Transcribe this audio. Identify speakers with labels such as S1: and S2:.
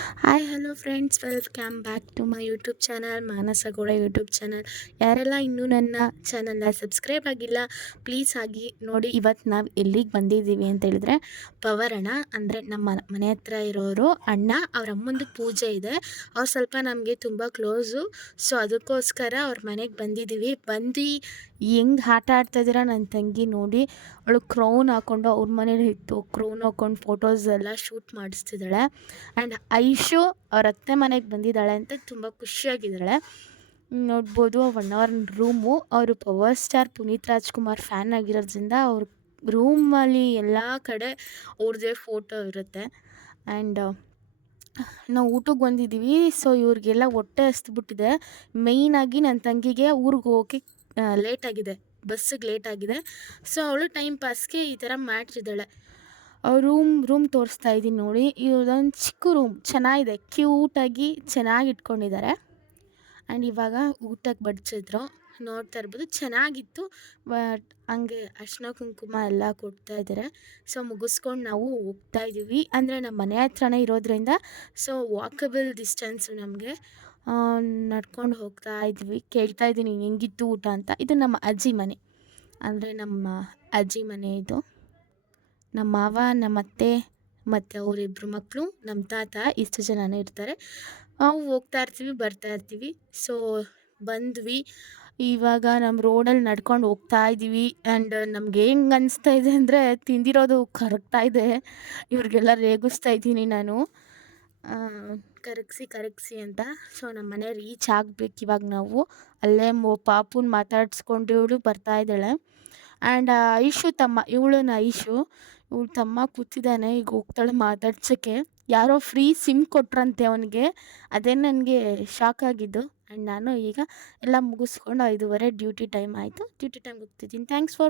S1: Hi hello friends welcome back to my YouTube channel Manasa Gowda YouTube channel ಯಾರೆಲ್ಲ ಇನ್ನೂ ನನ್ನ ಚಾನಲ್ನ subscribe ಆಗಿಲ್ಲ ಪ್ಲೀಸ್ ಆಗಿ ನೋಡಿ. ಇವತ್ತು ನಾವು ಎಲ್ಲಿಗೆ ಬಂದಿದ್ದೀವಿ ಅಂತ ಹೇಳಿದ್ರೆ, ಪವರಣ ಅಂದರೆ ನಮ್ಮ ಮನೆ ಹತ್ರ ಇರೋರು ಅಣ್ಣ ಅವ್ರ ಅಮ್ಮಂದು ಪೂಜೆ ಇದೆ. ಅವ್ರು ಸ್ವಲ್ಪ ನಮಗೆ ತುಂಬ ಕ್ಲೋಸು ಸೊ ಅದಕ್ಕೋಸ್ಕರ ಅವ್ರ ಮನೆಗೆ ಬಂದಿದ್ದೀವಿ. ಬಂದು ಹೆಂಗೆ ಆಟ ಆಡ್ತಾಯಿದ್ದೀರ ನನ್ನ ತಂಗಿ ನೋಡಿ. ಅವಳು ಕ್ರೌನ್ ಹಾಕ್ಕೊಂಡು ಅವ್ರ ಮನೇಲಿ ಇತ್ತು ಕ್ರೌನ್ ಹಾಕ್ಕೊಂಡು ಫೋಟೋಸ್ ಎಲ್ಲ ಶೂಟ್ ಮಾಡಿಸ್ತಿದ್ದಾಳೆ. ಆ್ಯಂಡ್ ಐಶು ಅವ್ರ ಅತ್ತೆ ಮನೆಗೆ ಬಂದಿದ್ದಾಳೆ ಅಂತ ತುಂಬ ಖುಷಿಯಾಗಿದ್ದಾಳೆ. ನೋಡ್ಬೋದು ಒನ್ ಅವರ್ ರೂಮು ಅವರು power star Puneeth Rajkumar fan ಆಗಿರೋದ್ರಿಂದ ಅವ್ರ ರೂಮಲ್ಲಿ ಎಲ್ಲ ಕಡೆ ಅವ್ರದ್ದೇ ಫೋಟೋ ಇರುತ್ತೆ. ಆ್ಯಂಡ್ ನಾವು ಊಟಕ್ಕೆ ಬಂದಿದ್ದೀವಿ ಸೊ ಇವ್ರಿಗೆಲ್ಲ ಹೊಟ್ಟೆ ಹಸ್ತುಬಿಟ್ಟಿದೆ ಮೇಯ್ನಾಗಿ ನನ್ನ ತಂಗಿಗೆ ಊರಿಗೆ ಹೋಗೋಕ್ಕೆ ಲೇಟಾಗಿದೆ ಬಸ್ಸಿಗೆ ಲೇಟಾಗಿದೆ ಸೊ ಅವಳು ಟೈಮ್ ಪಾಸ್ಗೆ ಈ ಥರ ಮಾಡ್ತಿದ್ದಾಳೆ. ರೂಮ್ ರೂಮ್ ತೋರಿಸ್ತಾ ಇದ್ದೀನಿ ನೋಡಿ. ಇದೊಂದು ಚಿಕ್ಕ ರೂಮ್ ಚೆನ್ನಾಗಿದೆ. ಕ್ಯೂಟಾಗಿ ಚೆನ್ನಾಗಿ ಇಟ್ಕೊಂಡಿದ್ದಾರೆ ಆ್ಯಂಡ್ ಇವಾಗ ಊಟಕ್ಕೆ ಬಡಿಸಿದ್ರು. ನೋಡ್ತಾ ಇರ್ಬೋದು. ಚೆನ್ನಾಗಿತ್ತು. ಬಟ್ ಹಂಗೆ ಅರ್ಶಿನ ಕುಂಕುಮ ಎಲ್ಲ ಕೊಡ್ತಾ ಇದ್ದಾರೆ ಸೊ ಮುಗಿಸ್ಕೊಂಡು ನಾವು ಹೋಗ್ತಾ ಇದ್ದೀವಿ ಅಂದರೆ ನಮ್ಮ ಮನೆ ಹತ್ರನೇ ಇರೋದ್ರಿಂದ ಸೊ ವಾಕಬಲ್ ಡಿಸ್ಟೆನ್ಸು ನಮಗೆ ನಡ್ಕೊಂಡು ಹೋಗ್ತಾ ಇದ್ವಿ. ಕೇಳ್ತಾ ಇದ್ದೀನಿ, ಹೆಂಗಿತ್ತು ಊಟ ಅಂತ. ಇದು ನಮ್ಮ ಅಜ್ಜಿ ಮನೆ. ಅಂದರೆ ನಮ್ಮ ಅಜ್ಜಿ ಮನೆ ಇದು. ನಮ್ಮ ಮಾವ, ನಮ್ಮ ಅತ್ತೆ, ಮತ್ತು ಅವರಿಬ್ಬರು ಮಕ್ಕಳು ನಮ್ಮ ತಾತ ಇಷ್ಟು ಜನನೇ ಇರ್ತಾರೆ. ನಾವು ಹೋಗ್ತಾ ಇರ್ತೀವಿ, ಬರ್ತಾ ಇರ್ತೀವಿ. ಸೊ ಬಂದ್ವಿ. ಇವಾಗ ನಮ್ಮ ರೋಡಲ್ಲಿ ನಡ್ಕೊಂಡು ಹೋಗ್ತಾ ಇದ್ದೀವಿ. ಆ್ಯಂಡ್ ನಮ್ಗೆ ಹೆಂಗೆ ಅನಿಸ್ತಾ ಇದೆ ಅಂದರೆ ತಿಂದಿರೋದು ಕರಗ್ತಾ ಇದೆ. ಇವ್ರಿಗೆಲ್ಲ ರೇಗಿಸ್ತಾ ಇದ್ದೀನಿ ನಾನು. ಕರಗಿಸಿ ಕರಗಿಸಿ ಅಂತ. ಸೊ ನಮ್ಮ ಮನೆ ರೀಚ್ ಆಗ್ಬೇಕು ಇವಾಗ ನಾವು. ಅಲ್ಲೇ ಮೋ, ಪಾಪುನ ಮಾತಾಡಿಸ್ಕೊಂಡು ಇವಳು ಬರ್ತಾ ಇದ್ದಾಳೆ. ಆ್ಯಂಡ್ ಐಶು ತಮ್ಮ ಇವಳನ್ನ ಐಶು. ಇವಳು ತಮ್ಮ ಕೂತಿದ್ದಾನೆ, ಈಗ ಹೋಗ್ತಾಳೆ ಮಾತಾಡ್ಸೋಕ್ಕೆ. ಯಾರೋ ಫ್ರೀ ಸಿಮ್ ಕೊಟ್ರಂತೆ ಅವನಿಗೆ. ಅದೇ ನನಗೆ ಶಾಕ್ ಆಗಿದ್ದು. ಆ್ಯಂಡ್ ನಾನು ಈಗ ಎಲ್ಲ ಮುಗಿಸ್ಕೊಂಡು ಐದುವರೆ ಡ್ಯೂಟಿ ಟೈಮ್ ಆಯಿತು. ಡ್ಯೂಟಿ ಟೈಮ್ ಹೋಗ್ತಿದ್ದೀನಿ ಥ್ಯಾಂಕ್ಸ್ ಫಾರ್